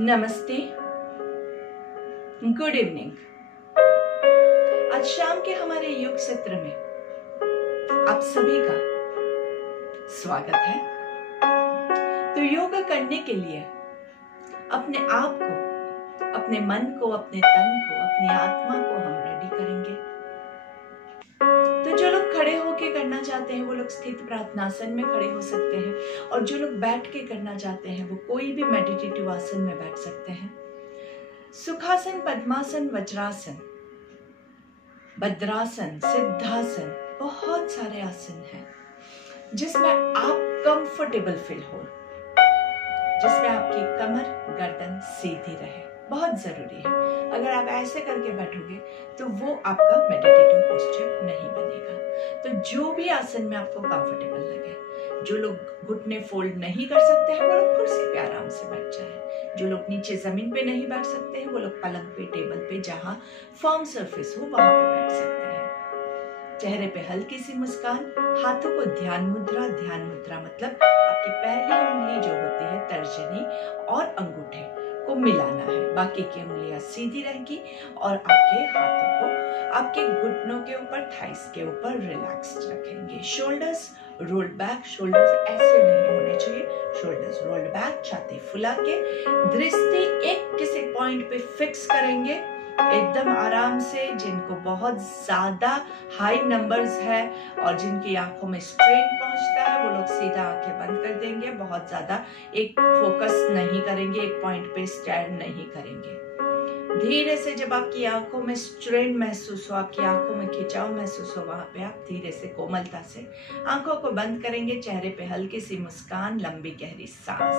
नमस्ते, good evening. आज शाम के हमारे योग सत्र में आप सभी का स्वागत है। तो योगा करने के लिए अपने आप को, अपने मन को, अपने तन को, अपनी आत्मा को हम रेडी करेंगे। तो जो लोग खड़े होके करना चाहते हैं वो लोग स्थित प्रार्थनासन में खड़े हो सकते हैं, और जो लोग बैठ के करना चाहते हैं वो कोई भी मेडिटेटिव आसन में बैठ सकते हैं। सुखासन, पद्मासन, वज्रासन, भद्रासन, सिद्धासन, बहुत सारे आसन हैं जिसमें आप कंफर्टेबल फील हो, जिसमें आपकी कमर, गर्दन सीधी रहे। बहुत जरूरी है। अगर आप ऐसे करके बैठोगे तो वो आपका मेडिटेटिव पोस्चर नहीं बनेगा। तो जो भी आसन में आपको कंफर्टेबल लगे, जो लोग घुटने फोल्ड नहीं कर सकते हैं वो लोग कुर्सी पे आराम से बैठ जाए, जो लोग नीचे जमीन पे नहीं बैठ सकते हैं वो लोग पलंग पे, टेबल पे, जहां फर्म सरफेस हो वहां पे बैठ सकते हैं। चेहरे पे हल्की सी मुस्कान, हाथों को ध्यान मुद्रा मतलब आपकी पहली उंगली जो होती है तर्जनी और अंगूठे को मिलाना है, बाकी की उंगलियां सीधी रहेगी और आपके हाथों को आपके घुटनों के ऊपर, थाइस के ऊपर रिलैक्स्ड रखेंगे। शोल्डर्स रोल्ड बैक, शोल्डर्स ऐसे नहीं होने चाहिए, शोल्डर्स रोल्ड बैक, छाती फुला के, दृष्टि एक किसी पॉइंट पे फिक्स करेंगे एकदम आराम से। जिनको बहुत ज्यादा हाई नंबर्स है और जिनकी आंखों में स्ट्रेन पहुंचता है वो लोग सीधा आंखें बंद कर देंगे, बहुत ज्यादा एक फोकस नहीं करेंगे, एक पॉइंट पे स्टैंड नहीं करेंगे। धीरे से जब आपकी आंखों में स्ट्रेन महसूस हो, आपकी आंखों में खिंचाव महसूस हो, वहां पे आप धीरे से कोमलता से आंखों को बंद करेंगे। चेहरे पे हल्की सी मुस्कान, लंबी गहरी सांस।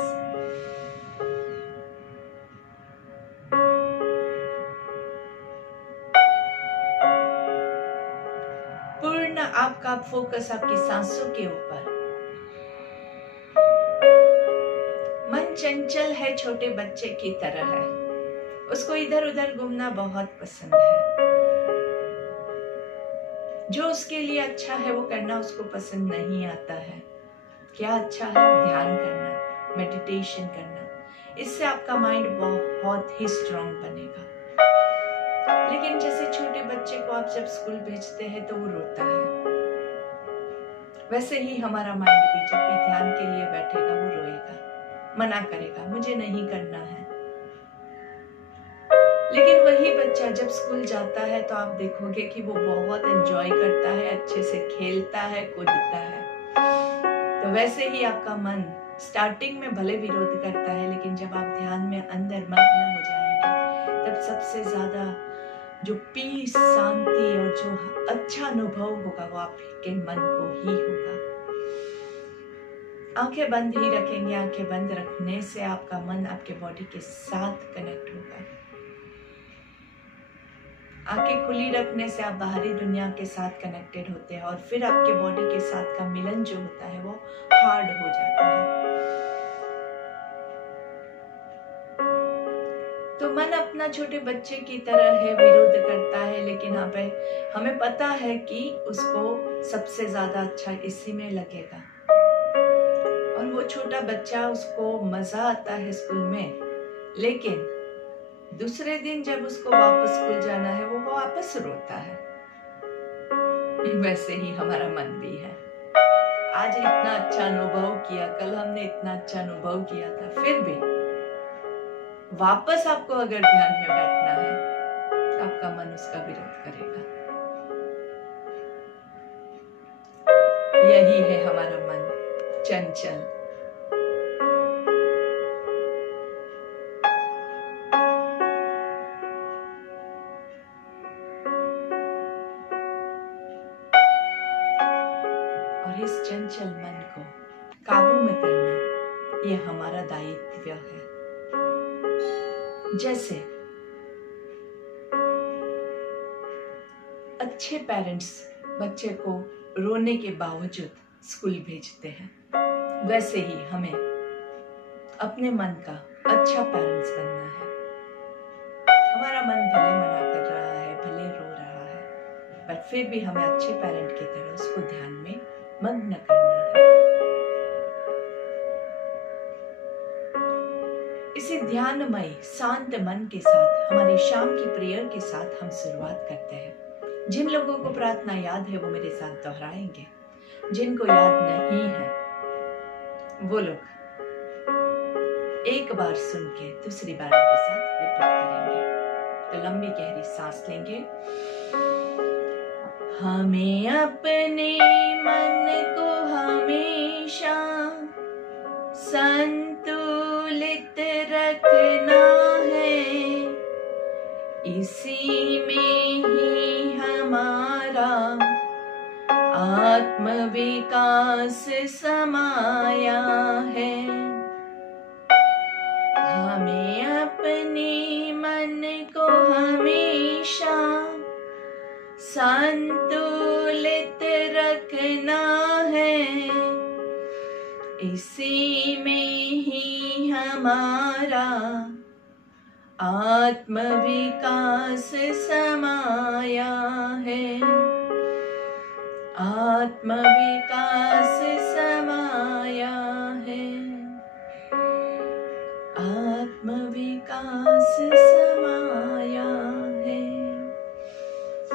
पूर्ण आपका फोकस आपकी सांसों के ऊपर। मन चंचल है, छोटे बच्चे की तरह है, उसको इधर उधर घूमना बहुत पसंद है। जो उसके लिए अच्छा है वो करना उसको पसंद नहीं आता है। क्या अच्छा है? ध्यान करना, मेडिटेशन करना। इससे आपका माइंड बहुत ही स्ट्रांग बनेगा। लेकिन जैसे छोटे बच्चे को आप जब स्कूल भेजते हैं तो वो रोता है, वैसे ही हमारा माइंड भी जब भी ध्यान के लिए बैठेगा वो रोएगा, मना करेगा, मुझे नहीं करना है। लेकिन वही बच्चा जब स्कूल जाता है तो आप देखोगे कि वो बहुत एंजॉय करता है, अच्छे से खेलता है, कूदता है। तो वैसे ही आपका मन स्टार्टिंग में भले विरोध करता है, लेकिन जब आप ध्यान में अंदर मग्न हो जाएंगे तब सबसे ज्यादा जो पीस, शांति और जो अच्छा अनुभव होगा वो आपके मन को ही होगा। आंखें बंद ही रखेंगे। आंखें बंद रखने से आपका मन आपके बॉडी के साथ कनेक्ट होगा। आंखें खुली रखने से आप बाहरी दुनिया के साथ कनेक्टेड होते हैं और फिर आपके बॉडी के साथ का मिलन जो होता है वो हार्ड हो जाता है। तो मन अपना छोटे बच्चे की तरह है, विरोध करता है, लेकिन यहाँ पे हमें पता है कि उसको सबसे ज्यादा अच्छा इसी में लगेगा। और वो छोटा बच्चा, उसको मजा आता है स्कूल में, लेकिन दूसरे दिन जब उसको वापस स्कूल जाना है वो वापस रोता है। वैसे ही हमारा मन भी है। आज इतना अच्छा अनुभव किया, कल हमने इतना अच्छा अनुभव किया था, फिर भी वापस आपको अगर ध्यान में बैठना है तो आपका मन उसका विरोध करेगा। यही है हमारा मन, चंचल। और इस चंचल मन को काबू में करना ये हमारा दायित्व है। जैसे अच्छे पेरेंट्स बच्चे को रोने के बावजूद स्कूल भेजते हैं, वैसे ही हमें अपने मन का अच्छा पेरेंट्स बनना है। हमारा मन भले मना कर रहा है, भले रो रहा है, पर फिर भी हमें अच्छे पेरेंट की तरह उसको ध्यान में मग्न करना है। इसी ध्यानमय शांत मन के साथ हमारी शाम की प्रेयर के साथ हम शुरुआत करते हैं। जिन लोगों को प्रार्थना याद है वो मेरे साथ दोहराएंगे, जिनको याद नहीं है वो लोग एक बार सुन के दूसरी बार मेरे साथ रिपीट करेंगे। तो लंबी गहरी सांस लेंगे। हमें अपने मन को हमेशा संतुलित रखना है, इसी में ही हमारा आत्मविकास समाया है। हमें अपने मन को हमेशा संतुलित रखना है, इसी में ही हमारा आत्मविकास समाया है। आत्मविकास समाया है। आत्मविकास समाया है।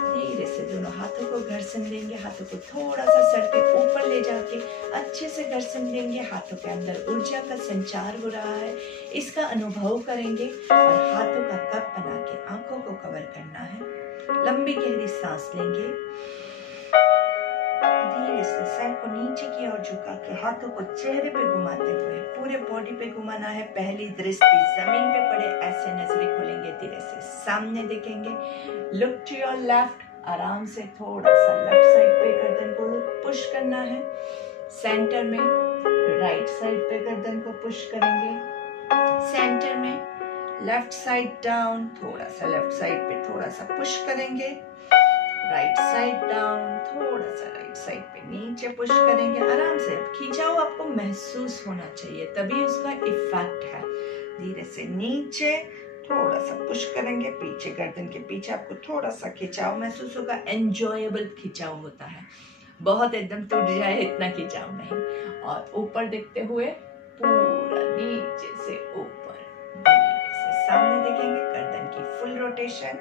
धीरे से दोनों हाथों को घर्षण देंगे। हाथों को थोड़ा सा सर के ऊपर ले जाके अच्छे से घर्षण देंगे। हाथों के अंदर ऊर्जा का संचार हो रहा है, इसका अनुभव करेंगे और हाथों का कप बना के आंखों को कवर करना है। लंबी गहरी सांस लेंगे। धीरे से सर को नीचे की ओर झुका के हाथों को चेहरे पे घुमाते हुए पूरे बॉडी पे घुमाना है। पहली दृष्टि जमीन पे पड़े ऐसे नजरें खोलेंगे। धीरे से सामने देखेंगे। Look to your left. आराम से थोड़ा सा लेफ्ट साइड पे गर्दन को पुश करना है। सेंटर में राइट साइड पे गर्दन को पुश करेंगे। सेंटर में लेफ्ट साइड डाउन, थोड़ा सा लेफ्ट साइड पे थोड़ा सा पुश करेंगे। राइट साइड डाउन, थोड़ा सा राइट साइड पे नीचे पुश करेंगे। आराम से खिंचाव आपको महसूस होना चाहिए, तभी उसका इफेक्ट है। धीरे से नीचे थोड़ा सा पुश करेंगे। पीछे गर्दन के पीछे आपको थोड़ा सा खिंचाव महसूस होगा। एंजॉयबल खिंचाव होता है, बहुत एकदम टूट जाए इतना खिंचाव नहीं। और ऊपर देखते हुए पूरा नीचे से ऊपर, धीरे से सामने देखेंगे। गर्दन की फुल रोटेशन।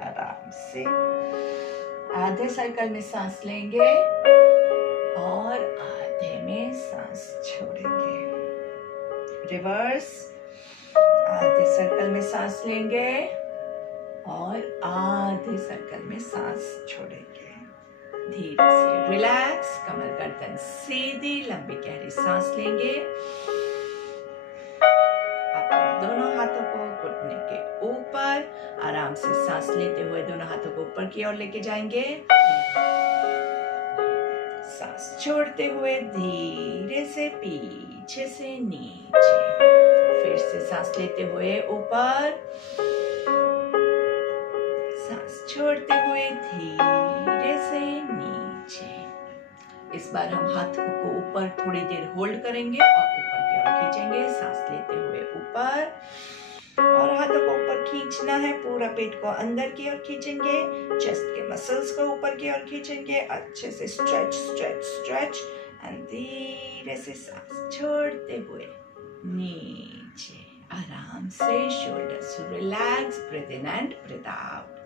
आराम से आधे सर्कल में सांस लेंगे और आधे में सांस छोड़ेंगे। रिवर्स। आधे सर्कल में सांस लेंगे और आधे सर्कल में सांस छोड़ेंगे। धीरे से रिलैक्स, कमर गर्दन सीधी, लंबी गहरी सांस लेंगे। दोनों हाथों को घुटने के ऊपर आराम से सांस लेते हुए दोनों हाथों को ऊपर की ओर लेके जाएंगे। सांस छोड़ते हुए धीरे से पीछे से नीचे। फिर से सांस लेते हुए ऊपर, सांस छोड़ते हुए धीरे से नीचे। इस बार हम हाथों को ऊपर थोड़ी देर होल्ड करेंगे और ऊपर की ओर खींचेंगे। सांस लेते हुए ऊपर और हाथों को ऊपर खींचना है। पूरा पेट को अंदर की ओर खींचेंगे। चेस्ट के मसल्स को ऊपर की ओर खींचेंगे। अच्छे से स्ट्रेच स्ट्रेच स्ट्रेच एंड धीरे से सांस छोड़ते हुए नीचे। आराम से shoulders relax. Breathe in and breathe out.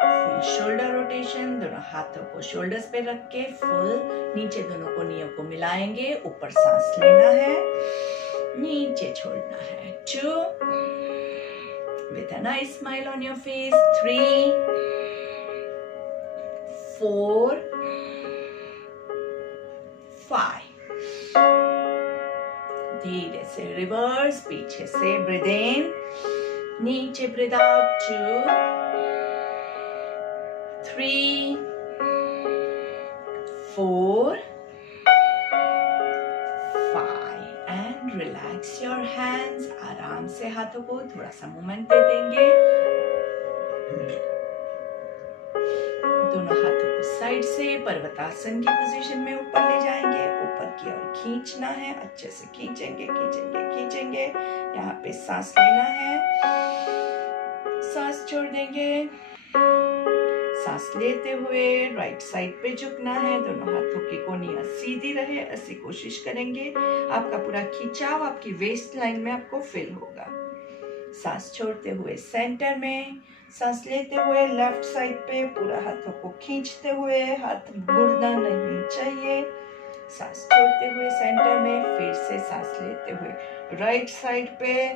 Full shoulder rotation. दोनों हाथों को शोल्डर्स पे रख के फुल नीचे दोनों कोहनियों को मिलाएंगे। ऊपर सांस लेना है, नीचे छोड़ना है। 2 with a nice smile on your face. 3 4 5 धीरे से रिवर्स। पीछे से ब्रीथ इन, नीचे breathe out. 2 3 4 5 and relax your hands. आराम से हाथों को थोड़ा सा मूवमेंट दे देंगे। दोनों हाथों को साइड से पर्वतासन की पोजीशन में ऊपर ले जाएंगे। ऊपर की ओर खींचना है। अच्छे से खींचेंगे खींचेंगे खींचेंगे। यहाँ पे सांस लेना है, सांस छोड़ देंगे। सांस लेते हुए राइट साइड पे झुकना है, दोनों हाथों की कोहनियां सीधी रहे, ऐसी कोशिश करेंगे। आपका पूरा खिंचाव आपकी वेस्ट लाइन में आपको फील होगा। सांस छोड़ते हुए सेंटर में, सांस लेते हुए लेफ्ट साइड पे पूरा हाथों को खींचते हुए, हाथ मुड़ना नहीं चाहिए। सांस छोड़ते हुए सेंटर में, फिर से सांस लेते हुए राइट साइड पे,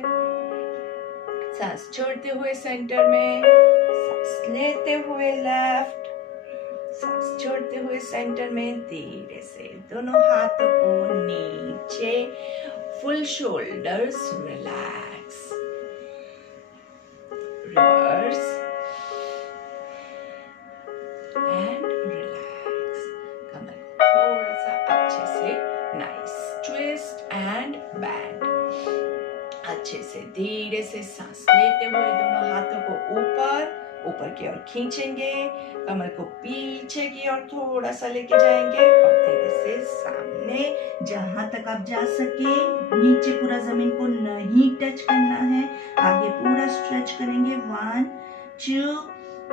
सांस छोड़ते हुए सेंटर में, सांस लेते हुए लेफ्ट, सांस छोड़ते हुए सेंटर में। धीरे से दोनों हाथों को नीचे, full shoulders relax, reverse and relax. कमर थोड़ा सा अच्छे से, नाइस ट्विस्ट एंड बैंड। अच्छे से धीरे से सांस लेते हुए दोनों हाथों को ऊपर की ओर खींचेंगे, कमर को पीछे की ओर थोड़ा सा लेके जाएंगे और धीरे से सामने, जहां तक आप जा सके। नीचे पूरा जमीन को नहीं टच करना है, आगे पूरा स्ट्रेच करेंगे। 1 2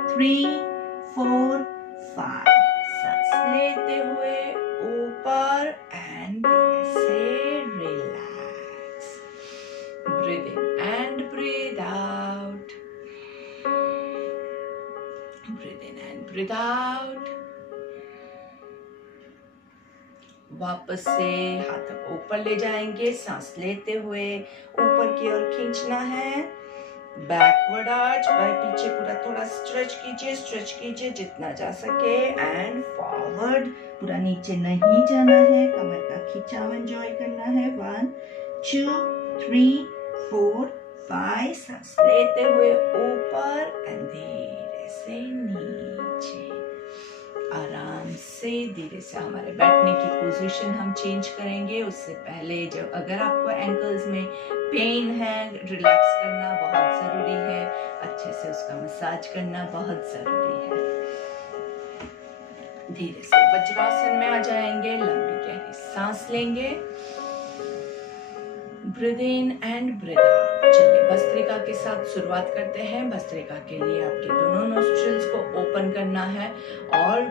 3 4 5। सांस लेते हुए ऊपर एंड धीरे से relax. Breathe in and breathe out. Breathe in and breathe out. वापस से हाथों को ऊपर ले जाएंगे, सांस लेते हुए ऊपर की ओर खींचना है। बैकवर्ड आर्च, बाएं पीछे पूरा थोड़ा स्ट्रेच कीजिए जितना जा सके एंड फॉरवर्ड, पूरा नीचे नहीं जाना है, कमर का खिंचाव एंजॉय करना है। 1 2 3 4 5। सांस लेते हुए ऊपर एंड धीरे से नीचे, आराम से धीरे से। हमारे बैठने की पोजीशन हम चेंज करेंगे उससे पहले, जब अगर आपको एंकल्स में पेन है, रिलैक्स करना बहुत जरूरी है, अच्छे से उसका मसाज करना बहुत जरूरी है। धीरे से वज्रासन में आ जाएंगे, लंबी गहरी सांस लेंगे। Breathe in and breathe out. चलिए भस्त्रिका के साथ शुरुआत करते हैं। भस्त्रिका के लिए आपके दोनों नोस्ट्रिल्स को ओपन करना है और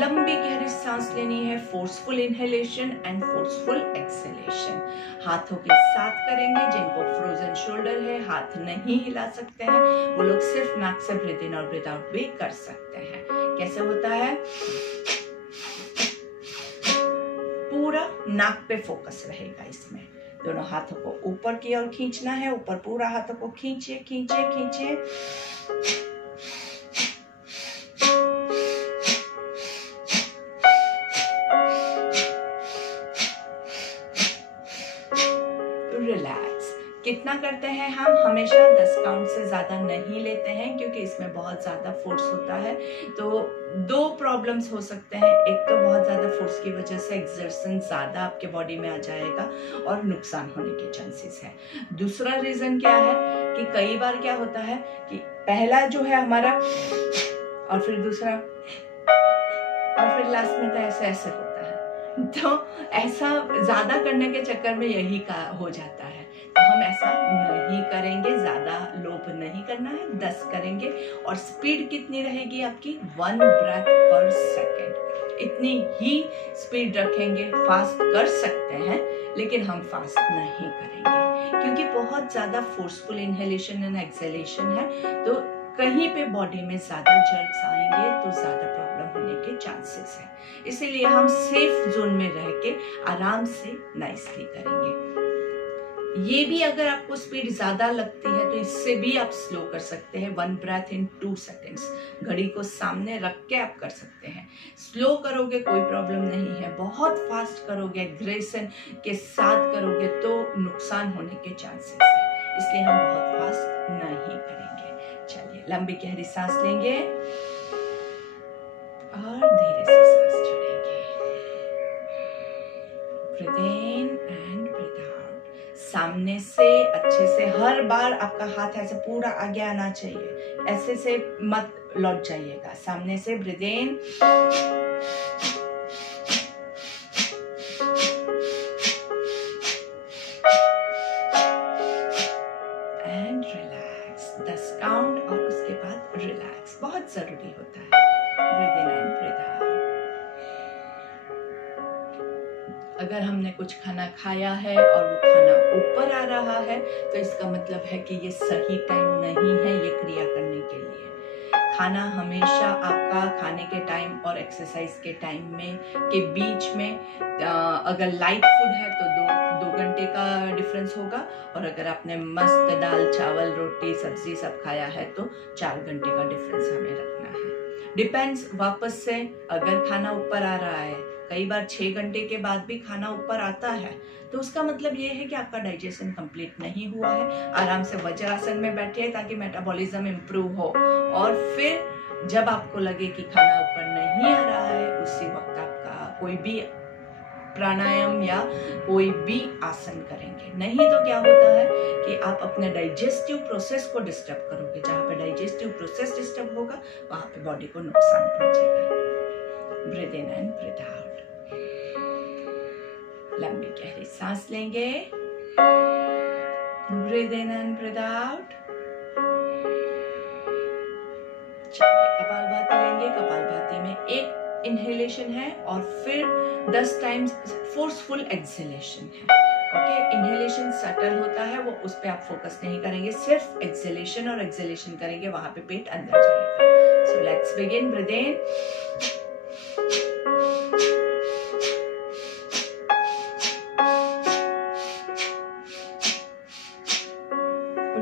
लंबी गहरी सांस लेनी है। Forceful inhalation and forceful exhalation हाथों के साथ करेंगे। जिनको फ्रोजन शोल्डर है, हाथ नहीं हिला सकते हैं, वो लोग सिर्फ नाक से ब्रीथ इन और ब्रीथ आउट भी कर सकते हैं। कैसे होता है? पूरा नाक पे फोकस रहेगा इसमें। दोनों हाथों को ऊपर की ओर खींचना है, ऊपर पूरा हाथों को खींचिए खींचिए खींचिए। रिलैक्स। कितना करते हैं हम? हमेशा 10 काउंट से ज्यादा नहीं लेते हैं क्योंकि इसमें बहुत ज्यादा फोर्स होता है। तो 2 प्रॉब्लम्स हो सकते हैं। एक तो बहुत ज्यादा फोर्स की वजह से एक्सर्शन ज्यादा आपके बॉडी में आ जाएगा और नुकसान होने के चांसेस है। दूसरा रीजन क्या है कि कई बार क्या होता है कि पहला जो है हमारा, और फिर दूसरा, और फिर लास्ट में तो ऐसे ऐसे होता है। तो ऐसा ज्यादा करने के चक्कर में यही का हो जाता है। तो हम ऐसा नहीं करेंगे, ज्यादा लोप नहीं करना है, 10 करेंगे। और स्पीड कितनी रहेगी आपकी? 1 ब्रेथ पर सेकेंड। इतनी ही स्पीड रखेंगे। फास्ट कर सकते हैं लेकिन हम फास्ट नहीं करेंगे क्योंकि बहुत ज्यादा फोर्सफुल इनहेलेशन एंड एक्सहेलेशन है। तो कहीं पे बॉडी में ज्यादा जर्क्स आएंगे तो ज्यादा प्रॉब्लम होने के चांसेस है। इसीलिए हम सेफ जोन में रह के आराम से नाइसली करेंगे। ये भी अगर आपको स्पीड ज्यादा लगती है तो इससे भी आप स्लो कर सकते हैं। 1 ब्रेथ इन 2 सेकेंड्स। घड़ी को सामने रख के आप कर सकते हैं। स्लो करोगे कोई प्रॉब्लम नहीं है, बहुत फास्ट करोगे, एग्रेशन के साथ करोगे तो नुकसान होने के चांसेस है। इसलिए हम बहुत फास्ट नहीं करेंगे। चलिए लंबी गहरी सांस लेंगे और धीरे से सांस छोड़ेंगे। Breathe in and breathe out. सामने से अच्छे से हर बार आपका हाथ ऐसे पूरा आगे आना चाहिए, ऐसे से मत लौट जाइएगा। सामने से breathe in and relax. 10 count और उसके बाद रिलैक्स बहुत जरूरी होता है। अगर हमने कुछ खाना खाया है और वो खाना ऊपर आ रहा है तो इसका मतलब है कि ये सही टाइम नहीं है ये क्रिया करने के लिए। खाना हमेशा आपका खाने के टाइम और एक्सरसाइज के टाइम में के बीच में अगर लाइट फूड है तो दो घंटे का डिफरेंस होगा, और अगर आपने मस्त दाल चावल रोटी सब्जी सब खाया है तो 4 घंटे का डिफरेंस हमें रखना है। डिपेंड्स, वापस से अगर खाना ऊपर आ रहा है, कई बार 6 घंटे के बाद भी खाना ऊपर आता है, तो उसका मतलब ये है कि आपका डाइजेशन कंप्लीट नहीं हुआ है। आराम से वज्रासन में बैठिए ताकि मेटाबॉलिज्म इम्प्रूव हो, और फिर जब आपको लगे कि खाना ऊपर नहीं आ रहा है उसी वक्त आपका कोई भी प्राणायाम या कोई भी आसन करेंगे। नहीं तो क्या होता है कि आप अपने डाइजेस्टिव प्रोसेस को डिस्टर्ब करोगे। जहाँ पे डाइजेस्टिव प्रोसेस डिस्टर्ब होगा वहां पे बॉडी को नुकसान पहुंचेगा। Breathe in and breathe out. लंबी गहरी सांस लेंगे। Breathe in and breathe out. चलिए कपालभाति लेंगे। कपालभाति में एक इनहेलेशन है और फिर 10 टाइम्स फोर्सफुल एक्सहेलेशन है। ओके, इनहेलेशन सटल होता है, वो उस पे आप फोकस नहीं करेंगे, सिर्फ एक्सहेलेशन और एक्सहेलेशन करेंगे, वहां पे पेट अंदर जाएगा। So let's begin. Breathe in,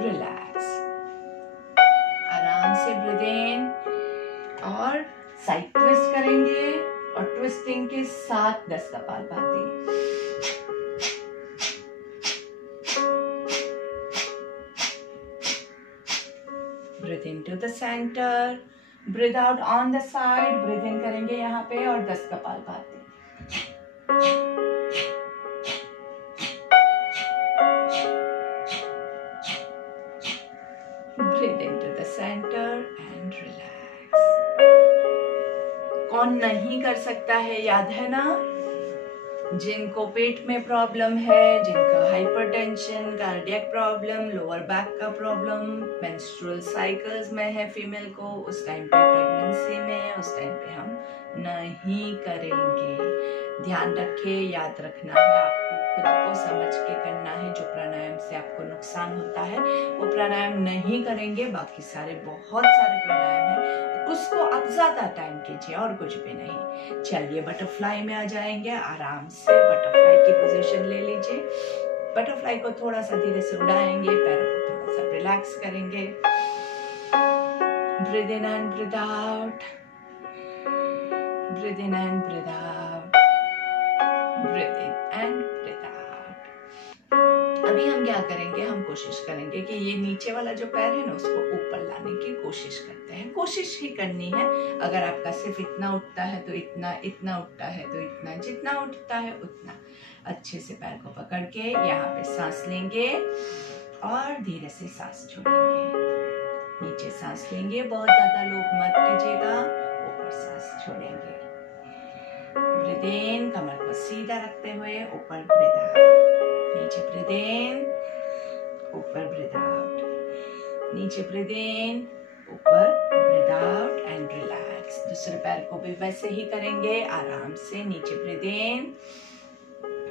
relax, आराम से ब्रीथ इन और साइड ट्विस्ट करेंगे, और ट्विस्टिंग के साथ 10 kapalbhati. Breathe in to the centre, breathe out on the side. Breathe in करेंगे यहाँ पे और 10 kapalbhati. Breathe in to the centre and relax. कौन नहीं कर सकता है, याद है ना? जिनको पेट में प्रॉब्लम है, जिनका hypertension, cardiac problem, lower back का प्रॉब्लम, मेंस्ट्रुअल साइकिल्स में है फीमेल को, उस टाइम पे प्रेगनेंसी में, उस टाइम पे हम नहीं करेंगे। ध्यान रखिए, याद रखना है, आपको खुद को समझ के करना है। जो प्राणायाम से आपको नुकसान होता है वो प्राणायाम नहीं करेंगे। बाकी सारे बहुत सारे प्राणायाम हैं, उसको आप ज्यादा टाइम कीजिए और कुछ भी नहीं। चलिए बटरफ्लाई में आ जाएंगे। आराम से बटरफ्लाई की पोजीशन ले लीजिए। बटरफ्लाई को थोड़ा सा धीरे से उड़ाएंगे, पैरों को थोड़ा सा रिलैक्स करेंगे। Breathe in and breathe out, breathe in and breathe out, breathe in and breathe out. अभी हम क्या करेंगे, हम कोशिश करेंगे कि ये नीचे वाला जो पैर है ना उसको ऊपर लाने की कोशिश करते हैं। कोशिश ही करनी है। अगर आपका सिर्फ इतना उठता है तो इतना, इतना उठता है तो इतना, जितना उठता है उतना। अच्छे से पैर को पकड़ के यहाँ पे सांस लेंगे और धीरे से सांस छोड़ेंगे। नीचे सांस लेंगे, बहुत ज्यादा लोग मत कीजिएगा, ऊपर सांस छोड़ेंगे। ब्रीथ इन, कमर को सीधा रखते हुए ऊपर ब्रीथ आउट, नीचे ब्रीथ इन, ऊपर ब्रीथ आउट, नीचे ब्रीथ इन, ऊपर ब्रीथ आउट एंड रिलैक्स। दूसरे पैर को भी वैसे ही करेंगे, आराम से नीचे ब्रीथ इन,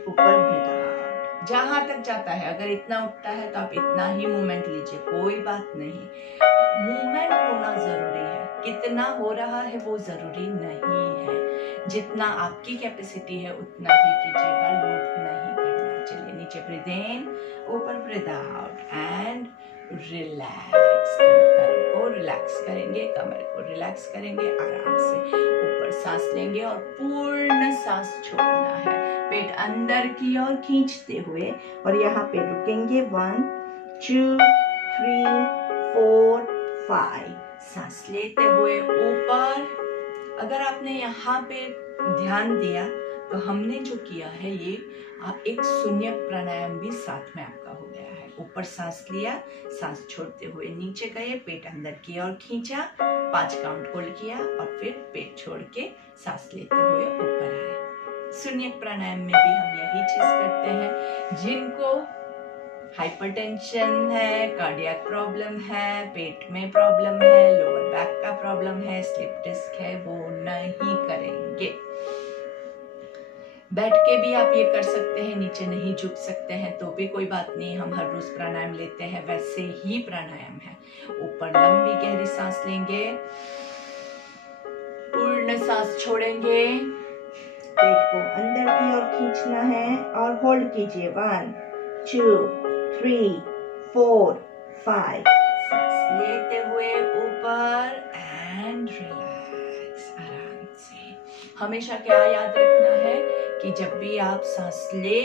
ऊपर ब्रीथ आउट। जहां तक जाता है, अगर इतना उठता है तो आप इतना ही मूवमेंट लीजिए, कोई बात नहीं। मूवमेंट होना जरूरी है, कितना हो रहा है वो जरूरी नहीं है। जितना आपकी कैपेसिटी है उतना ही कीजिएगा, लोड नहीं करना। चलिए नीचे ब्रीथ इन, ऊपर ब्रीथ आउट एंड रिलैक्स। पैरों को रिलैक्स करेंगे, कमर को रिलैक्स करेंगे, आराम से ऊपर सांस लेंगे और पूर्ण सांस छोड़ना है। पेट अंदर की ओर खींचते हुए और यहाँ पे रुकेंगे। 1 2 3 4 5। सांस लेते हुए ऊपर। अगर आपने यहाँ पे ध्यान दिया तो हमने जो किया है ये एक शून्यक प्राणायाम भी साथ में आपका हो गया है। ऊपर सांस लिया, सांस छोड़ते हुए नीचे गए, पेट अंदर की ओर खींचा, 5 काउंट होल्ड किया और फिर पेट छोड़ के सांस लेते हुए ऊपर आए। शून्यक प्राणायाम में भी हम यही चीज करते हैं। जिनको हाइपरटेंशन है, कार्डियक प्रॉब्लम है, पेट में प्रॉब्लम है, लोअर बैक का प्रॉब्लम है, स्लिप डिस्क है, वो नहीं करेंगे। बैठ के भी आप ये कर सकते हैं, नीचे नहीं झुक सकते हैं तो भी कोई बात नहीं, हम हर रोज प्राणायाम लेते हैं वैसे ही प्राणायाम है। ऊपर लंबी गहरी सांस लेंगे, पूर्ण सांस छोड़ेंगे, पेट को अंदर की ओर खींचना है और होल्ड कीजिए। 1 2 3 4 5। सांस लेते हुए ऊपर एंड रिलैक्स आराम से। हमेशा क्या याद रखना है कि जब भी आप सांस ले,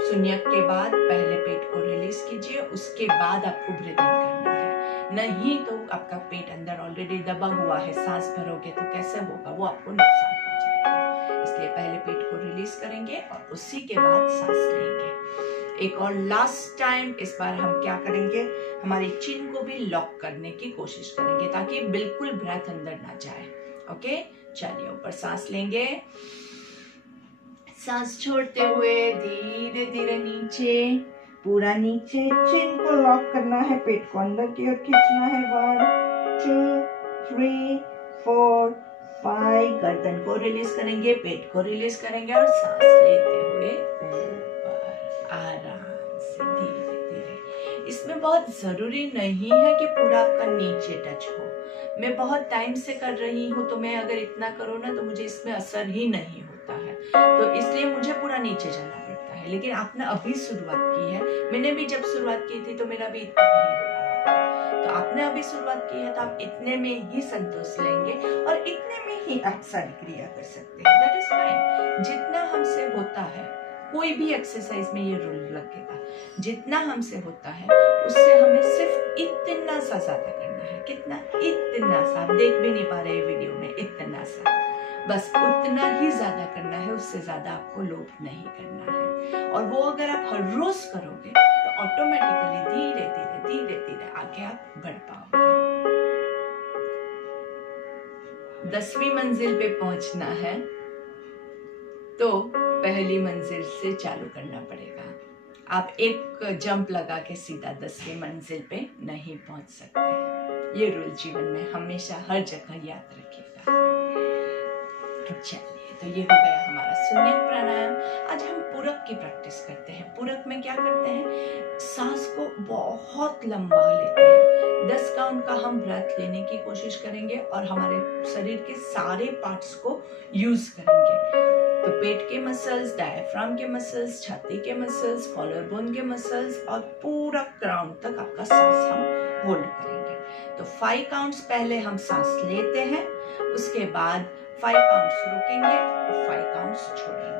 शून्यक के बाद पहले पेट को रिलीज कीजिए, उसके बाद आपको ब्रीथ इन करना है। नहीं तो आपका पेट अंदर ऑलरेडी दबा हुआ है, सांस भरोगे तो कैसे होगा, वो आपको नुकसान पहुंचाएगा। इसलिए पहले पेट को रिलीज करेंगे और उसी के बाद सांस लेंगे। एक और लास्ट टाइम इस बार हम क्या करेंगे, हमारी चिन को भी लॉक करने की कोशिश करेंगे ताकि बिल्कुल ब्रेथ अंदर ना जाए। ओके, चलिए ऊपर सांस लेंगे, सांस छोड़ते हुए धीरे धीरे नीचे, पूरा नीचे। चिन को लॉक करना है, पेट को अंदर की ओर खींचना है। 1 2 3 4 5। गर्दन को रिलीज करेंगे, पेट को रिलीज करेंगे और सांस लेते हुए ऊपर आराम से धीरे धीरे। इसमें बहुत जरूरी नहीं है कि पूरा आपका नीचे टच हो। मैं बहुत टाइम से कर रही हूँ तो मैं अगर इतना करूँ ना तो मुझे इसमें असर ही नहीं होता है, तो इसलिए मुझे पूरा नीचे जाना पड़ता है। लेकिन आपने अभी शुरुआत की है, मैंने भी जब शुरुआत की थी तो मेरा भी इतना ही हो रहा था। तो आपने अभी शुरुआत की है तो आप इतने में ही संतोष लेंगे और इतने में ही आप सारी क्रिया कर सकते हैं। That is fine. जितना हमसे होता है, कोई भी एक्सरसाइज में ये रूल लगेगा, जितना हमसे होता है उससे हमें सिर्फ इतना सा ज्यादा करना है। कितना? इतना सा। आप देख भी नहीं पा रहे वीडियो में, इतना सा, बस उतना ही ज्यादा करना है, उससे ज्यादा आपको लोड नहीं करना है। और वो अगर आप हर रोज करोगे तो ऑटोमेटिकली धीरे धीरे धीरे धीरे आगे आप बढ़ पाओगे। 10वीं मंजिल पे पहुंचना है तो पहली मंजिल से चालू करना पड़ेगा। आप एक जंप लगा के सीधा 10वीं मंजिल पे नहीं पहुंच सकते। ये रूल जीवन में हमेशा हर जगह याद रखिएगा। चलिए, तो ये हो गया हमारा शून्यक प्राणायाम। आज हम पूरक की प्रैक्टिस करते हैं। पूरक में क्या करते हैं, सांस को बहुत लंबा लेते हैं। 10 काउंट का हम ब्रेथ लेने की कोशिश करेंगे और हमारे शरीर के सारे पार्ट्स को यूज करेंगे। तो पेट के मसल्स, डायफ्राम के मसल्स, छाती के मसल्स, कॉलर बोन के मसल्स और पूरा क्राउन तक आपका सांस हम होल्ड करेंगे। तो 5 काउंट्स पहले हम सांस लेते हैं, उसके बाद 5 काउंट्स रुकेंगे और 5 काउंट्स छोड़ेंगे।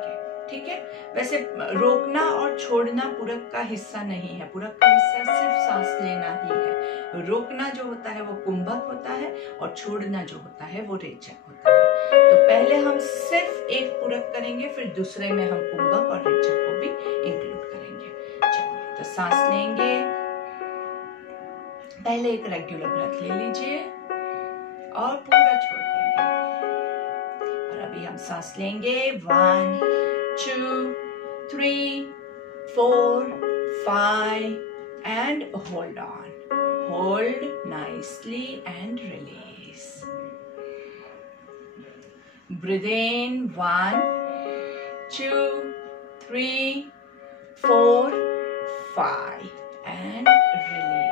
ठीक है, वैसे रोकना और छोड़ना पूरक का हिस्सा नहीं है। पूरक का हिस्सा सिर्फ सांस लेना ही है। रोकना जो होता है वो कुंभक होता है और छोड़ना जो होता है वो रेचक होता है। तो पहले हम सिर्फ एक पूरक करेंगे, फिर दूसरे में हम कुंभक और रेचक को भी इंक्लूड करेंगे। चलिए, तो सांस लेंगे, पहले एक रेगुलर ब्रेथ ले लीजिए और पूरा छोड़ देंगे। और अभी हम सांस लेंगे 1 2 3 4 5 and hold on. Hold nicely and release. Breathe in 1 2 3 4 5 and release.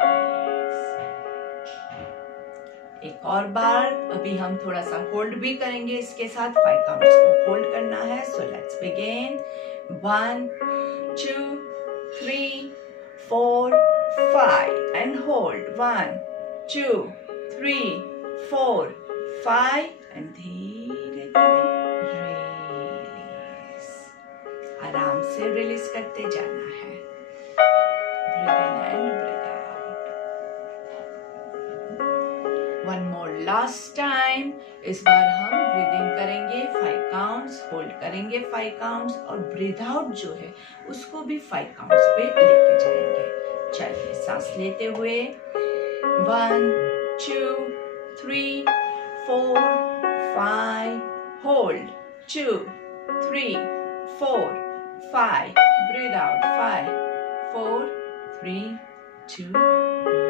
एक और बार अभी हम थोड़ा सा होल्ड भी करेंगे इसके साथ। 5 काउंट्स को होल्ड करना है। सो let's begin. 1 2 3 4 5 and hold 1 2 3 4 5 and धीरे धीरे रिलीज। आराम से रिलीज करते जाना है। Breathe in and breathe out. One more last time. इस बार हम ब्रीथ इन करेंगे 5 काउंट्स, होल्ड करेंगे 5 काउंट्स और ब्रीथ आउट जो है उसको भी 5 काउंट्स पे लेके जाएंगे। चलिए, सांस लेते हुए 1 2 3 4 5, hold 2 3 4 5, breathe out 5 4 3 2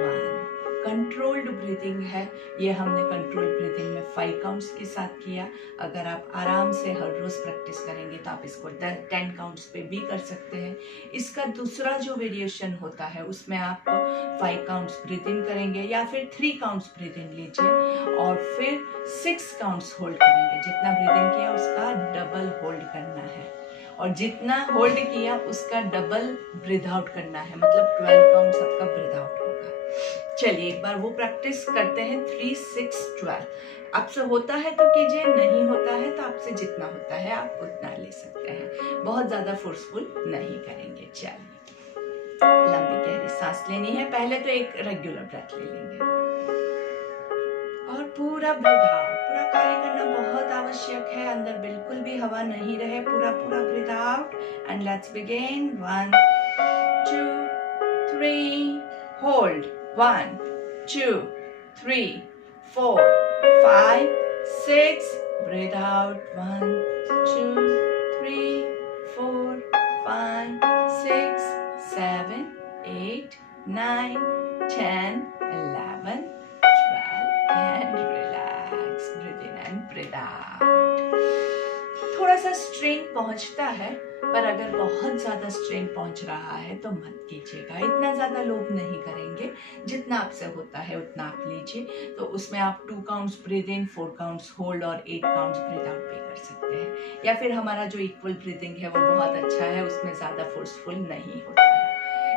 1। Controlled breathing है। ये हमने कंट्रोल्ड ब्रीदिंग में 5 काउंट्स के साथ किया। अगर आप आराम से हर रोज प्रैक्टिस करेंगे तो आप इसको 10 काउंट्स पे भी कर सकते हैं। इसका दूसरा जो वेरिएशन होता है उसमें आप 5 काउंट्स ब्रीदिंग करेंगे या फिर 3 काउंट्स ब्रीदिंग लीजिए और फिर 6 काउंट्स होल्ड करेंगे। जितना ब्रीदिंग किया उसका डबल होल्ड करना है और जितना होल्ड किया उसका डबल ब्रीथ आउट करना है, मतलब 12 काउंट्स आपका ब्रीथ आउट होगा। चलिए एक बार वो प्रैक्टिस करते हैं। 3, 6, 12 आपसे होता है तो कीजिए, नहीं होता है तो आपसे जितना होता है आप उतना ले सकते हैं। बहुत ज्यादा फोर्सफुल नहीं करेंगे। चलिए लंबी गहरी सांस लेनी है। पहले तो एक रेगुलर ब्रेथ ले लेंगे और पूरा ब्रीथ आउट। पूरा खाली करना बहुत आवश्यक है, अंदर बिल्कुल भी हवा नहीं रहे। पूरा breathe out and let's begin. 1, 2, 3 hold. 1, 2, 3, 4, 5, 6 breathe out. 1, 2, 3, 4, 5, 6, 7, 8, 9, 10, 11, 12 and relax. Breathe in and breathe out. थोड़ा सा स्ट्रेन पहुंचता है, पर अगर बहुत ज्यादा स्ट्रेन पहुंच रहा है तो मत कीजिएगा। इतना ज्यादा लोग नहीं करेंगे, जितना आपसे होता है उतना आप लीजिए। तो उसमें आप 2 counts breathe in, 4 counts hold और 8 काउंट्स ब्रीद आउट भी कर सकते हैं। या फिर हमारा जो इक्वल ब्रीदिंग है वो बहुत अच्छा है, उसमें ज्यादा फोर्सफुल नहीं होता है।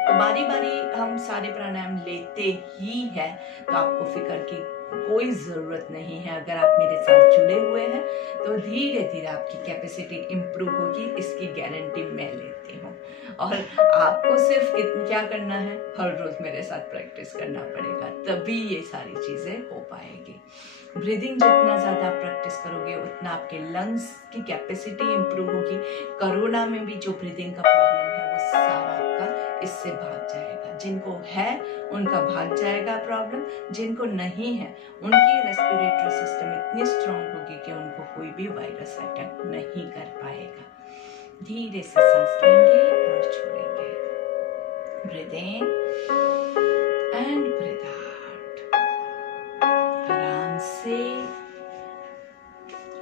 तो बारी बारी हम सारे प्राणायाम लेते ही है, तो आपको फिक्र की कोई जरूरत नहीं है। अगर आप मेरे साथ जुड़े हुए हैं तो धीरे धीरे आपकी कैपेसिटी इंप्रूव होगी, इसकी गारंटी मैं लेती हूँ। और आपको सिर्फ क्या करना है, हर रोज मेरे साथ प्रैक्टिस करना पड़ेगा, तभी ये सारी चीजें हो पाएगी। ब्रीदिंग जितना ज्यादा प्रैक्टिस करोगे उतना आपके लंग्स की कैपेसिटी इंप्रूव होगी। कोरोना में भी जो ब्रीदिंग का प्रॉब्लम है वो सारा आपका इससे भाग जाएगा। जिनको है उनका भाग जाएगा प्रॉब्लम, जिनको नहीं है उनकी रेस्पिरेटरी सिस्टम इतनी स्ट्रांग होगी कि उनको कोई भी वायरस अटैक नहीं कर पाएगा। धीरे से सांस लेंगे और छोड़ेंगे। Breathe in and breathe out. आराम से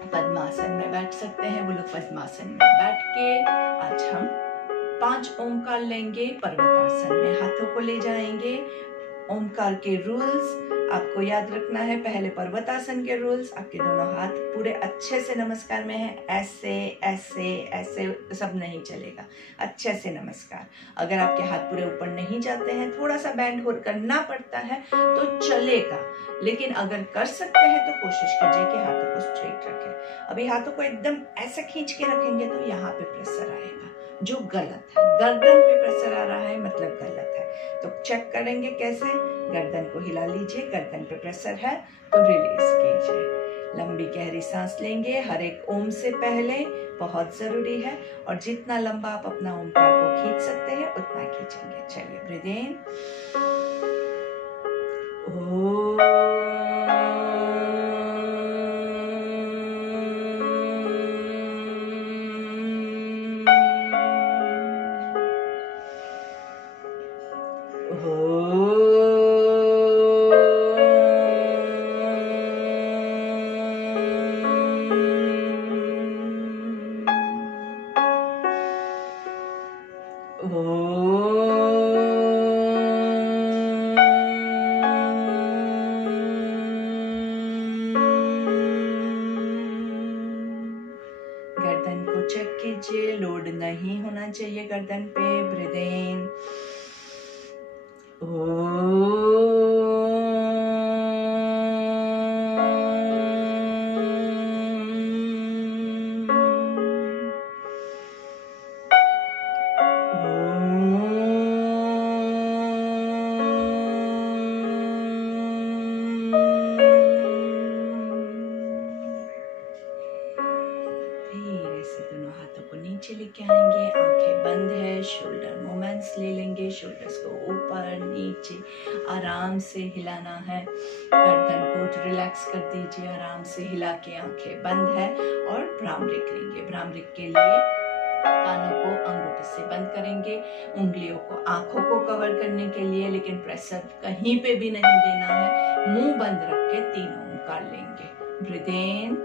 पद्मासन में बैठ सकते हैं। वो लोग पद्मासन में बैठ के आज हम 5 ओमकार लेंगे। पर्वतासन में हाथों को ले जाएंगे। ओमकार के रूल्स आपको याद रखना है। पहले पर्वतासन के रूल्स, आपके दोनों हाथ पूरे अच्छे से नमस्कार में है। ऐसे ऐसे ऐसे सब नहीं चलेगा, अच्छे से नमस्कार। अगर आपके हाथ पूरे ऊपर नहीं जाते हैं, थोड़ा सा बैंड होल्ड करना पड़ता है तो चलेगा, लेकिन अगर कर सकते हैं तो कोशिश कीजिए कि हाथों को स्ट्रेट रखें। अभी हाथों को एकदम ऐसे खींच के रखेंगे तो यहाँ पे प्रेशर आएगा, जो गलत है। गर्दन पे प्रेशर आ रहा है मतलब गलत है। तो चेक करेंगे कैसे, गर्दन को हिला लीजिए, गर्दन पे प्रेशर है तो रिलीज कीजिए। लंबी गहरी सांस लेंगे हर एक ओम से पहले, बहुत जरूरी है। और जितना लंबा आप अपना ओमकार को खींच सकते हैं उतना खींचेंगे। चलिए ब्रीथ इन। गर्दन को चेक कीजिए, लोड नहीं होना चाहिए गर्दन पे। ब्रीथ इन। धीरे से दोनों हाथों को नीचे लेके आएंगे, आंखें बंद है, शोल्डर मूवमेंट्स ले लेंगे। शोल्डर्स को ऊपर नीचे आराम से हिलाना है। गर्दन को रिलैक्स कर दीजिए, आराम से हिला के आंखें बंद है। और भ्रामरिक लेंगे। भ्रामरिक के लिए कानों को अंगूठे से बंद करेंगे, उंगलियों को आंखों को कवर करने के लिए, लेकिन प्रेशर कहीं पे भी नहीं देना है। मुंह बंद रख के 3 ओंकार लेंगे। ब्रीथ इन,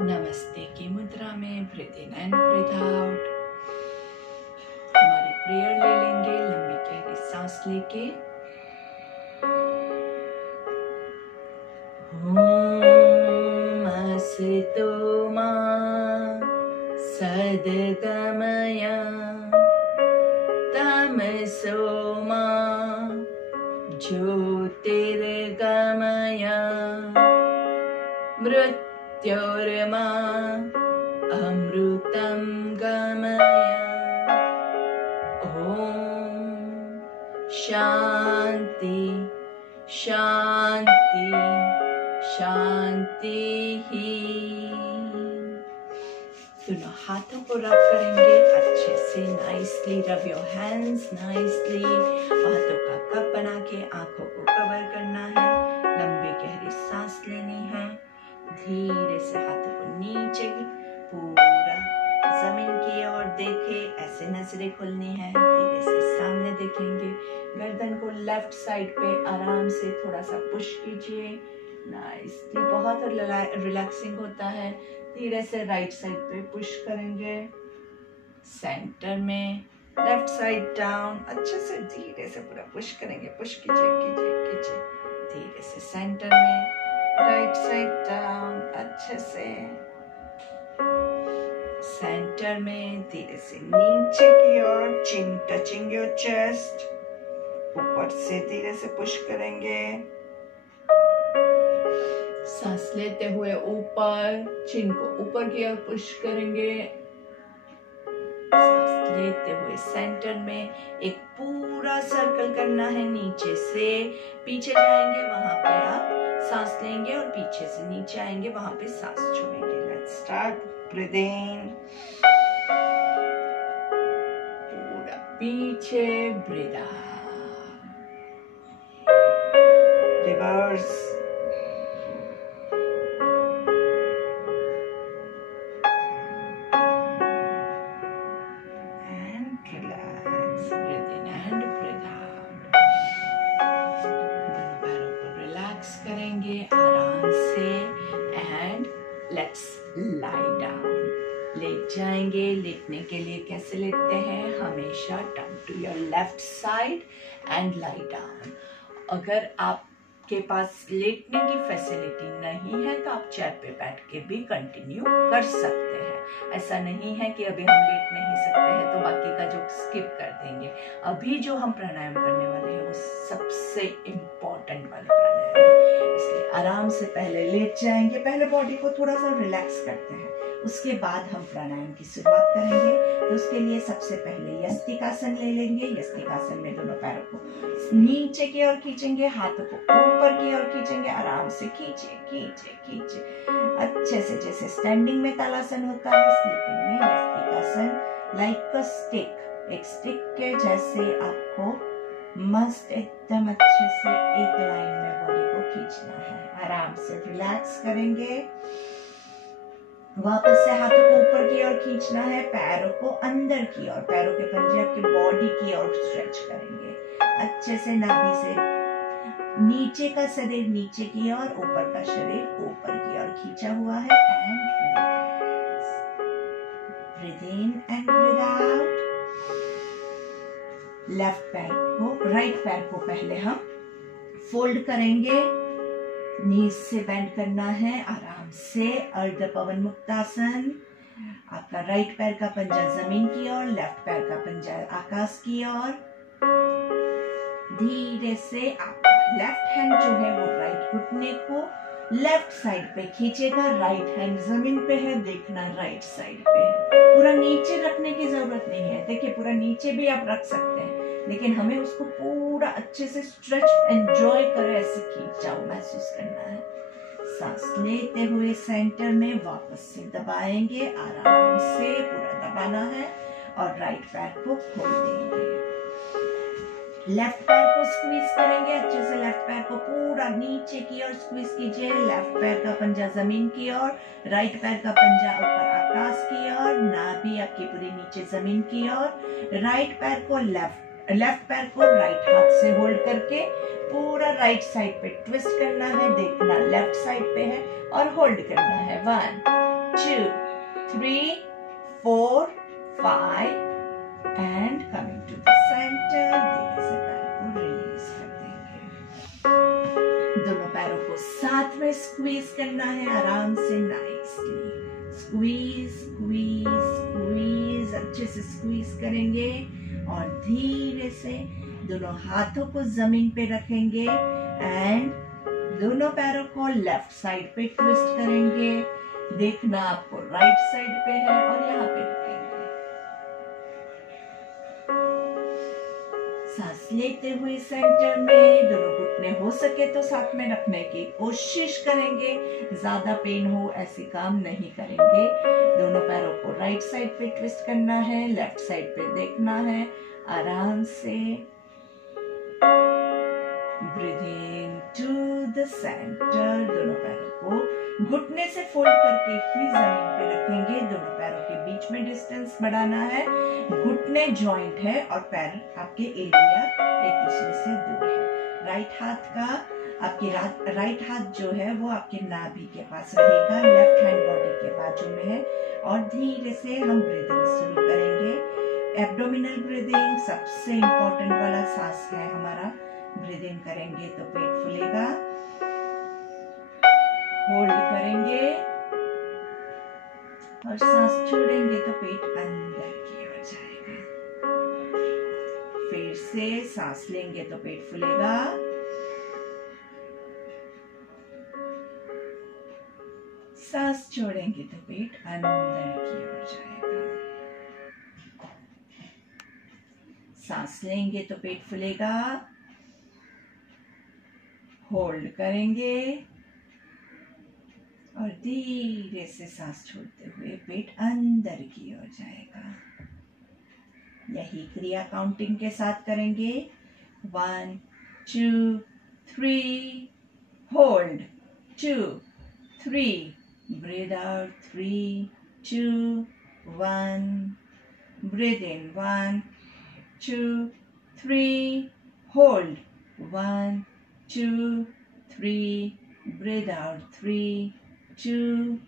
नमस्ते की मुद्रा में breathe in and breathe out. हमारी प्रेयर ले लेंगे, लंबी गहरी सांस लेके। ओम असतो मा सद्गमय तमसो मा ज्योतिर्गमय मृत्योर्मा अमृतं गमय। ओम शांति शांति शांति ही। दोनों हाथों को रब करेंगे अच्छे से, nicely rub your hands nicely. हाथों का कप बना के आंखों को कवर करना है, लंबी गहरी सांस लेनी है। धीरे से हाथों को नीचे पूरा जमीन की ओर देखे, ऐसे नजरें खोलनी है। धीरे से सामने देखेंगे, गर्दन को लेफ्ट साइड पे आराम से थोड़ा सा पुश कीजिए, नाइसली, बहुत रिलैक्सिंग होता है। धीरे से राइट साइड पे पुश करेंगे, सेंटर में, लेफ्ट साइड डाउन, अच्छे से धीरे से पूरा पुश करेंगे, पुश कीजिए कीजिए कीजिए। धीरे से सेंटर में, राइट साइड डाउन, अच्छे से सेंटर में, धीरे से नीचे की ओर, चिन टचिंग योर चेस्ट, ऊपर से धीरे से पुश करेंगे। सांस लेते हुए ऊपर, चिन को ऊपर की ओर पुश करेंगे। सांस लेते हुए सेंटर में एक पूरा सर्कल करना है, नीचे से पीछे जाएंगे, वहां पे आप सांस लेंगे, और पीछे से नीचे आएंगे, वहां पे सांस छोड़ेंगे। Let's start. ब्रीथ इन, पूरा पीछे, ब्रीथ आउट, रिवर्स। करेंगे आराम से एंड लेट्स लाई डाउन। लेट जाएंगे। लेटने के लिए कैसे लेटते हैं? हमेशा turn to your left side and lie down. अगर आपके पास लेटने की फैसिलिटी नहीं है तो आप चेयर पे बैठ के भी कंटिन्यू कर सकते हैं। ऐसा नहीं है कि अभी हम लेट नहीं सकते हैं तो बाकी का जो स्किप कर देंगे। अभी जो हम प्राणायाम करने वाले हैं वो सबसे इम्पोर्टेंट वाले प्राणायाम है, इसलिए आराम से पहले लेट जाएंगे। पहले बॉडी को थोड़ा सा रिलैक्स करते हैं, उसके बाद हम प्राणायाम की शुरुआत करेंगे। तो उसके लिए सबसे पहले यस्तिकासन ले लेंगे। यस्तिकासन में दोनों पैरों को नीचे की ओर खींचेंगे, हाथों को ऊपर की ओर खींचेंगे, आराम से खींचे खींचे खींचे अच्छे से, जैसे स्टैंडिंग में तालासन होता है, स्लीपिंग में यस्तिकासन लाइक अ स्टिक, एक स्टिक के जैसे आपको मस्त एकदम अच्छे से एक लाइन में बॉडी को खींचना है। आराम से रिलैक्स करेंगे। वापस से हाथों को ऊपर की ओर खींचना है, पैरों को अंदर की ओर, पैरों के पंजे आपके बॉडी की ओर स्ट्रेच करेंगे अच्छे से। नाभि से नीचे का शरीर नीचे की ओर, ऊपर का शरीर ऊपर की ओर खींचा हुआ है। And relax, breathe in and breathe out. Left पैर को, राइट पैर को पहले हम फोल्ड करेंगे, नीज से बेंड करना है आराम से। अर्ध पवन मुक्तासन। आपका राइट पैर का पंजा जमीन की ओर, लेफ्ट पैर का पंजा आकाश की ओर। धीरे से आपका लेफ्ट हैंड जो है वो राइट घुटने को लेफ्ट साइड पे खींचेगा, राइट हैंड जमीन पे है, देखना राइट साइड पे है। पूरा नीचे रखने की जरूरत नहीं है, देखिए पूरा नीचे भी आप रख सकते हैं, लेकिन हमें उसको पूरा अच्छे से स्ट्रेच एंजॉय करे ऐसे खींचाओ महसूस करना है। सांस लेते हुए सेंटर में वापस से दबाएंगे, आराम से पूरा दबाना है और राइट पैर को खोल देंगे। लेफ्ट पैर को स्क्वीज करेंगे अच्छे से, लेफ्ट पैर को पूरा नीचे की ओर स्क्वीज कीजिए, लेफ्ट पैर का पंजा जमीन की ओर, राइट पैर का पंजा ऊपर आकाश की ओर, नाभि आपकी पूरी नीचे जमीन की ओर। राइट पैर को लेफ्ट पैर को राइट हाथ से होल्ड करके पूरा राइट साइड पे ट्विस्ट करना है, देखना लेफ्ट साइड पे है और होल्ड करना है। 1 2 3 4 5 and coming to the centre, धीरे से पैर को रिलीज कर देंगे। दोनों पैरों को साथ में स्क्वीज करना है आराम से, नाइसली स्क्वीज स्क्वीज स्क्वीज, अच्छे से स्क्वीज करेंगे और धीरे से दोनों हाथों को जमीन पे रखेंगे एंड दोनों पैरों को लेफ्ट साइड पे ट्विस्ट करेंगे, देखना आपको राइट साइड पे है और यहाँ पे रखेंगे। सांस लेते हुए सेंटर में दोनों घुटने हो सके तो साथ में रखने की कोशिश करेंगे, ज्यादा पेन हो ऐसे काम नहीं करेंगे। दोनों पैरों को राइट साइड पे ट्विस्ट करना है, लेफ्ट साइड पे देखना है आराम से। ब्रीदिंग टू द सेंटर, दोनों पैरों को घुटने से फोल्ड करके ही जमीन पे रखेंगे, दोनों पैरों के बीच में डिस्टेंस बढ़ाना है। घुटने जॉइंट है और पैर आपके एरिया एक दूसरे से दूर है। राइट हाथ का आपके राइट हाथ जो है वो आपके नाभि के पास रहेगा, लेफ्ट हैंड बॉडी के बाजू में है और धीरे से हम ब्रीदिंग शुरू करेंगे। एब्डोमिनल ब्रीदिंग सबसे इंपॉर्टेंट वाला सांस है हमारा। ब्रीदिंग करेंगे तो पेट फूलेगा, होल्ड करेंगे और सांस छोड़ेंगे तो पेट अंदर की ओर जाएगा। फिर से सांस लेंगे तो पेट फूलेगा, सांस छोड़ेंगे तो पेट अंदर की ओर जाएगा। सांस लेंगे तो पेट फूलेगा, होल्ड करेंगे और धीरे से सांस छोड़ते हुए पेट अंदर की ओर जाएगा। यही क्रिया काउंटिंग के साथ करेंगे। 1 2 3, hold 2 3, breathe out 3 2 1, breathe in 1 2 3, hold 1 2 3, breathe out 3 2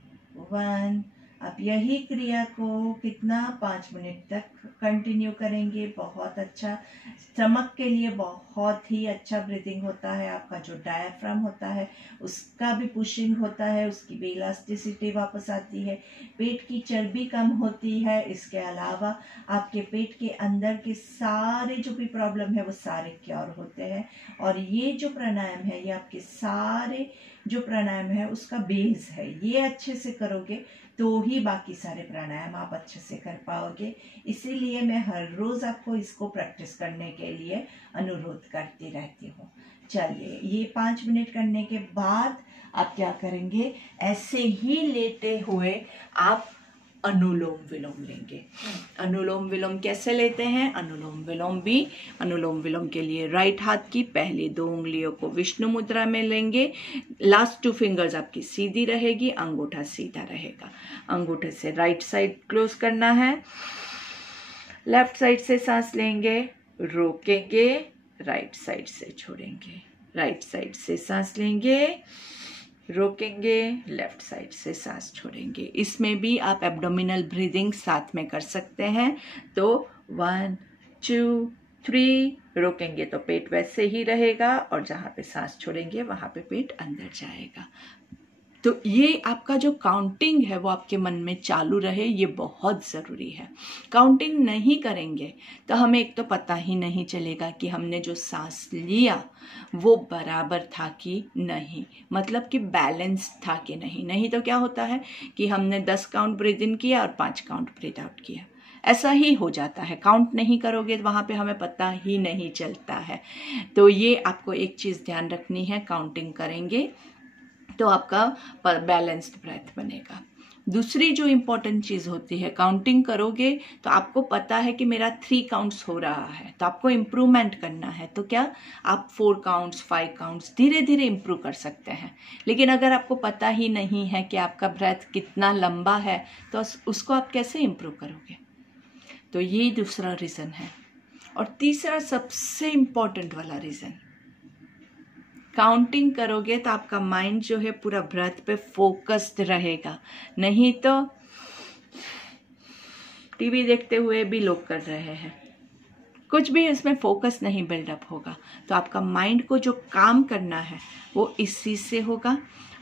1। अब यही क्रिया को कितना 5 मिनट तक कंटिन्यू करेंगे। बहुत अच्छा, स्टमक के लिए बहुत ही अच्छा ब्रीदिंग होता है। आपका जो डायफ्राम होता है उसका भी पुशिंग होता है, उसकी भी इलास्टिसिटी वापस आती है, पेट की चर्बी कम होती है। इसके अलावा आपके पेट के अंदर के सारे जो भी प्रॉब्लम है वो सारे क्योर होते हैं। और ये जो प्राणायाम है ये आपके सारे जो प्राणायाम है उसका बेस है। ये अच्छे से करोगे तो ही बाकी सारे प्राणायाम आप अच्छे से कर पाओगे। इसीलिए मैं हर रोज आपको इसको प्रैक्टिस करने के लिए अनुरोध करती रहती हूँ। चलिए, ये 5 मिनट करने के बाद आप क्या करेंगे, ऐसे ही लेटे हुए आप अनुलोम विलोम लेंगे। अनुलोम विलोम कैसे लेते हैं? अनुलोम विलोम के लिए राइट हाथ की पहली 2 उंगलियों को विष्णु मुद्रा में लेंगे। लास्ट 2 फिंगर्स आपकी सीधी रहेगी, अंगूठा सीधा रहेगा। अंगूठे से राइट साइड क्लोज करना है। लेफ्ट साइड से सांस लेंगे, रोकेंगे, राइट साइड से छोड़ेंगे। राइट साइड से सांस लेंगे, रोकेंगे, लेफ्ट साइड से सांस छोड़ेंगे। इसमें भी आप एब्डोमिनल ब्रीदिंग साथ में कर सकते हैं। तो 1 2 3, रोकेंगे तो पेट वैसे ही रहेगा और जहाँ पे सांस छोड़ेंगे वहाँ पे पेट अंदर जाएगा। तो ये आपका जो काउंटिंग है वो आपके मन में चालू रहे, ये बहुत ज़रूरी है। काउंटिंग नहीं करेंगे तो हमें एक तो पता ही नहीं चलेगा कि हमने जो सांस लिया वो बराबर था कि नहीं, मतलब कि बैलेंस था कि नहीं तो क्या होता है कि हमने 10 काउंट ब्रीथ इन किया और 5 काउंट ब्रीथ आउट किया, ऐसा ही हो जाता है। काउंट नहीं करोगे तो वहाँ पे हमें पता ही नहीं चलता है। तो ये आपको एक चीज़ ध्यान रखनी है, काउंटिंग करेंगे तो आपका बैलेंस्ड ब्रेथ बनेगा। दूसरी जो इम्पोर्टेंट चीज़ होती है, काउंटिंग करोगे तो आपको पता है कि मेरा 3 काउंट्स हो रहा है, तो आपको इम्प्रूवमेंट करना है। तो क्या आप 4 काउंट्स 5 काउंट्स धीरे धीरे इम्प्रूव कर सकते हैं। लेकिन अगर आपको पता ही नहीं है कि आपका ब्रेथ कितना लंबा है तो उसको आप कैसे इम्प्रूव करोगे? तो ये दूसरा रीज़न है। और तीसरा सबसे इम्पोर्टेंट वाला रीज़न, काउंटिंग करोगे तो आपका माइंड जो है पूरा ब्रेथ पे फोकस्ड रहेगा। नहीं तो टीवी देखते हुए भी लोग कर रहे हैं, कुछ भी इसमें फोकस नहीं बिल्डअप होगा। तो आपका माइंड को जो काम करना है वो इसी से होगा।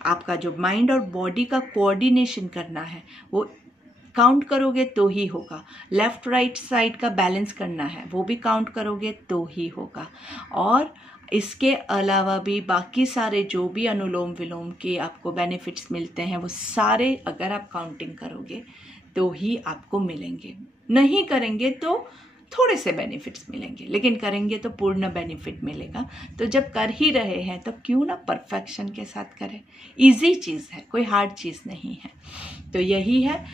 आपका जो माइंड और बॉडी का कोऑर्डिनेशन करना है वो काउंट करोगे तो ही होगा। लेफ्ट राइट साइड का बैलेंस करना है वो भी काउंट करोगे तो ही होगा। और इसके अलावा भी बाकी सारे जो भी अनुलोम विलोम के आपको बेनिफिट्स मिलते हैं वो सारे अगर आप काउंटिंग करोगे तो ही आपको मिलेंगे। नहीं करेंगे तो थोड़े से बेनिफिट्स मिलेंगे, लेकिन करेंगे तो पूर्ण बेनिफिट मिलेगा। तो जब कर ही रहे हैं तो क्यों ना परफेक्शन के साथ करें। इजी चीज़ है, कोई हार्ड चीज़ नहीं है। तो यही है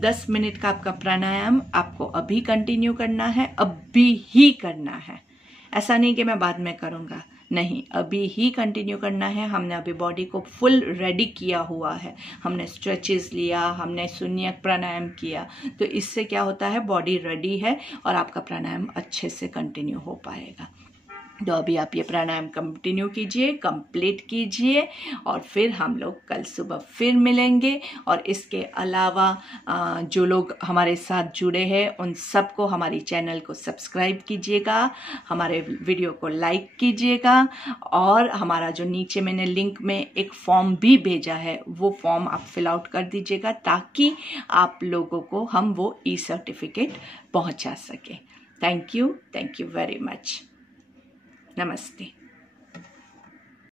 10 मिनट का आपका प्राणायाम, आपको अभी कंटिन्यू करना है, अभी ही करना है। ऐसा नहीं कि मैं बाद में करूँगा, नहीं, अभी ही कंटिन्यू करना है। हमने अभी बॉडी को फुल रेडी किया हुआ है, हमने स्ट्रेचेस लिया, हमने शून्य प्राणायाम किया, तो इससे क्या होता है बॉडी रेडी है और आपका प्राणायाम अच्छे से कंटिन्यू हो पाएगा। तो अभी आप ये प्राणायाम कंटिन्यू कीजिए, कंप्लीट कीजिए और फिर हम लोग कल सुबह फिर मिलेंगे। और इसके अलावा जो लोग हमारे साथ जुड़े हैं उन सबको हमारी चैनल को सब्सक्राइब कीजिएगा, हमारे वीडियो को लाइक कीजिएगा और हमारा जो नीचे मैंने लिंक में एक फॉर्म भी भेजा है वो फॉर्म आप फिल आउट कर दीजिएगा ताकि आप लोगों को हम वो ई-सर्टिफिकेट पहुंचा सकें। Thank you very much. नमस्ते।